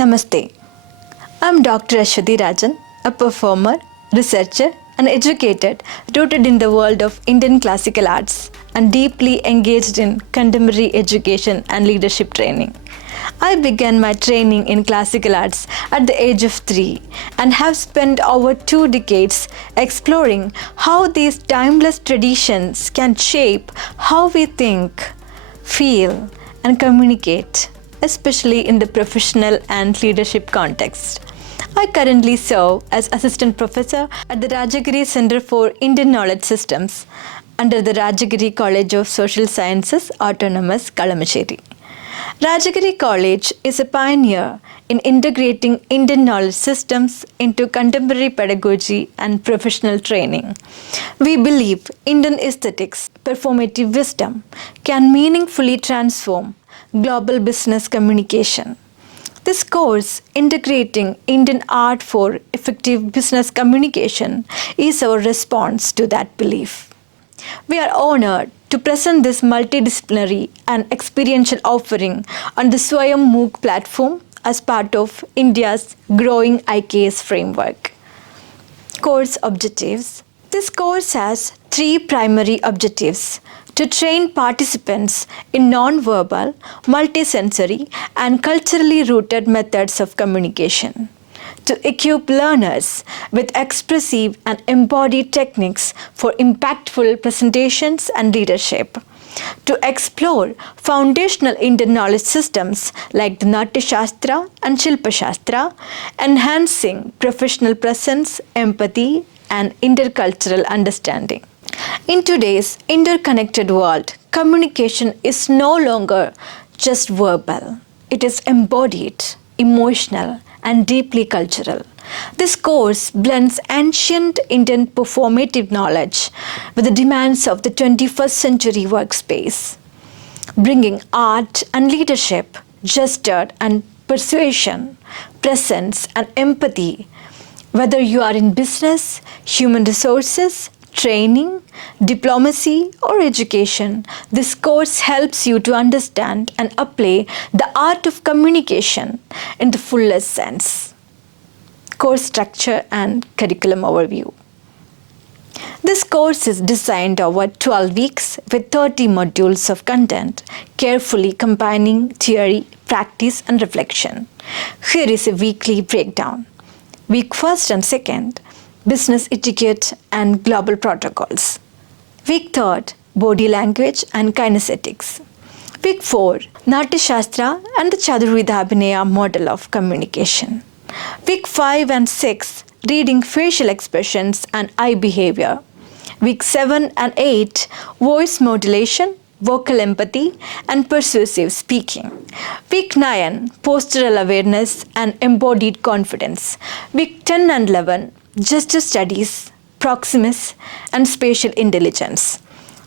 Namaste. I'm Dr. Aswathy Rajan, a performer, researcher, and educator rooted in the world of Indian classical arts and deeply engaged in contemporary education and leadership training. I began my training in classical arts at the age of 3 and have spent over 2 decades exploring how these timeless traditions can shape how we think, feel, and communicate, especially in the professional and leadership context. I currently serve as Assistant Professor at the Rajagiri Center for Indian Knowledge Systems under the Rajagiri College of Social Sciences, Autonomous, Kalamasrry. Rajagiri College is a pioneer in integrating Indian knowledge systems into contemporary pedagogy and professional training. We believe Indian aesthetics, performative wisdom, can meaningfully transform global business communication. This course, Integrating Indian Art for Effective Business Communication, is our response to that belief. We are honored to present this multidisciplinary and experiential offering on the Swayam MOOC platform as part of India's growing IKS framework. Course objectives. This course has 3 primary objectives: to train participants in non-verbal, multisensory, and culturally rooted methods of communication, to equip learners with expressive and embodied techniques for impactful presentations and leadership, to explore foundational Indian knowledge systems like the Natya Shastra and Shilpa Shastra, enhancing professional presence, empathy, and intercultural understanding. In today's interconnected world, communication is no longer just verbal. It is embodied, emotional, and deeply cultural. This course blends ancient Indian performative knowledge with the demands of the 21st century workspace, bringing art and leadership, gesture and persuasion, presence and empathy. Whether you are in business, human resources, training, diplomacy, or education, this course helps you to understand and apply the art of communication in the fullest sense. Course structure and curriculum overview. This course is designed over 12 weeks with 30 modules of content, carefully combining theory, practice, and reflection. Here is a weekly breakdown. Week 1st and 2nd, Business Etiquette and Global Protocols. Week 3rd, Body Language and Kinesthetics. Week 4, Natya Shastra and the Chaturvidha Abhinaya Model of Communication. Week 5 and 6, Reading Facial Expressions and Eye Behavior. Week 7 and 8, Voice Modulation, Vocal Empathy, and Persuasive Speaking. Week 9, Postural Awareness and Embodied Confidence. Week 10 and 11, Gesture Studies, Proximus, and Spatial Intelligence.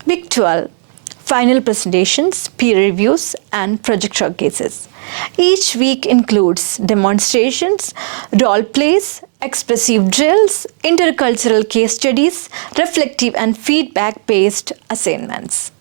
Week 12, Final Presentations, Peer Reviews, and Project Showcases. Each week includes demonstrations, role plays, expressive drills, intercultural case studies, reflective and feedback-based assignments.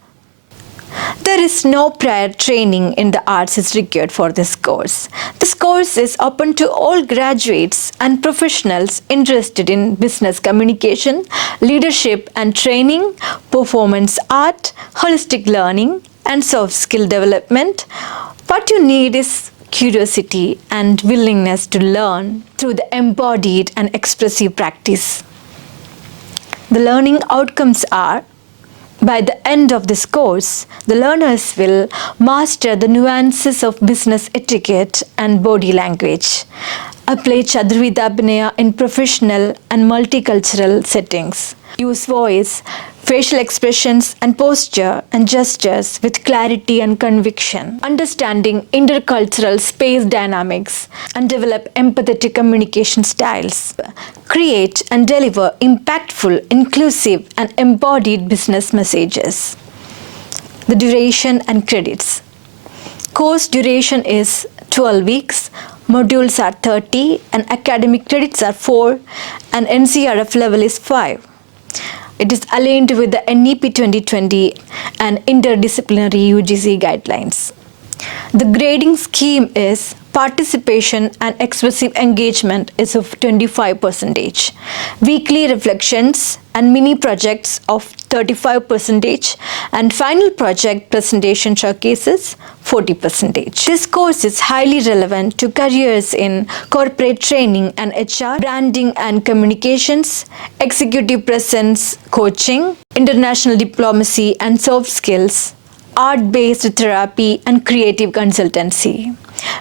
There is no prior training in the arts is required for this course. This course is open to all graduates and professionals interested in business communication, leadership and training, performance art, holistic learning, and soft skill development. What you need is curiosity and willingness to learn through the embodied and expressive practice. The learning outcomes are: by the end of this course, the learners will master the nuances of business etiquette and body language, apply Chaturvidha Abhinaya in professional and multicultural settings, use voice, facial expressions and posture and gestures with clarity and conviction, understanding intercultural space dynamics, and develop empathetic communication styles. Create and deliver impactful, inclusive, and embodied business messages. The duration and credits. Course duration is 12 weeks, modules are 30, and academic credits are 4, and NCRF level is 5. It is aligned with the NEP 2020 and interdisciplinary UGC guidelines. The grading scheme is Participation and expressive engagement is of 25%. Weekly reflections and mini projects of 35%, and final project presentation showcases 40%. This course is highly relevant to careers in corporate training and HR, branding and communications, executive presence coaching, international diplomacy and soft skills, art-based therapy and creative consultancy.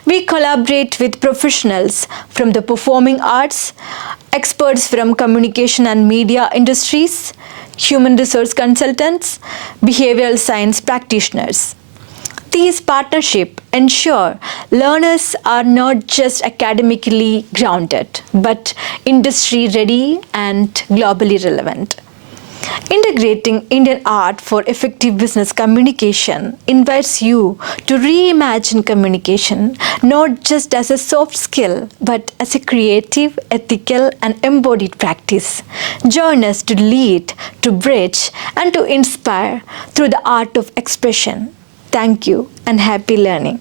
We collaborate with professionals from the performing arts, experts from communication and media industries, human resource consultants, behavioral science practitioners. These partnerships ensure learners are not just academically grounded, but industry ready and globally relevant. Integrating Indian art for effective business communication invites you to reimagine communication not just as a soft skill but as a creative, ethical, and embodied practice. Join us to lead, to bridge, and to inspire through the art of expression. Thank you and happy learning.